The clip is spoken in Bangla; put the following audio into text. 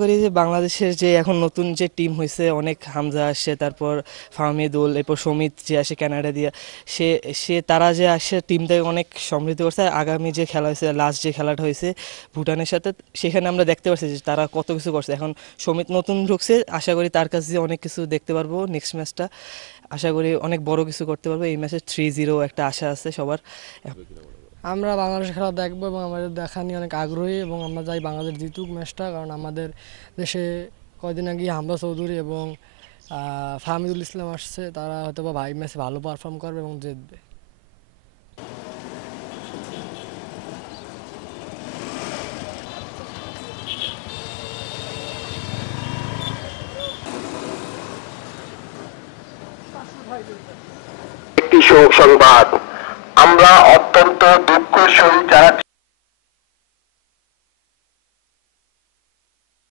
করি যে বাংলাদেশের যে এখন নতুন যে টিম হয়েছে, অনেক হামজা আসছে, তারপর ফাহমিদুল, এরপর সমিত যে আসে কানাডা দিয়ে, সে সে তারা যে আসে টিমটাকে অনেক সমৃদ্ধ করছে। আগামী যে খেলা হয়েছে, লাস্ট যে খেলাটা হয়েছে ভুটানের সাথে, সেখানে আমরা দেখতে পাচ্ছি যে তারা কত কিছু করছে। এখন সমিত নতুন ঢুকছে, আশা করি তার কাছে অনেক কিছু দেখতে পারবো নেক্সট ম্যাচটা। আশা করি অনেক বড় কিছু করতে পারবো এই ম্যাচে। 3-0 একটা আশা আছে সবার। আমরা বাংলাদেশের খেলা দেখবো এবং আমাদের দেখা নিয়ে অনেক আগ্রহী, এবং আমরা চাই বাংলাদেশ জিতুক ম্যাচটা, কারণ আমাদের দেশে কয়দিন আগে হামজা চৌধুরী এবং ফাহমিদুল ইসলাম আসছে, তারা হয়তো বা ভাই ম্যাচে ভালো পারফর্ম করবে এবং জিতবে। একটি শোক সংবাদ। আমরা অত্যন্ত দুঃখের সহিত জানাচ্ছি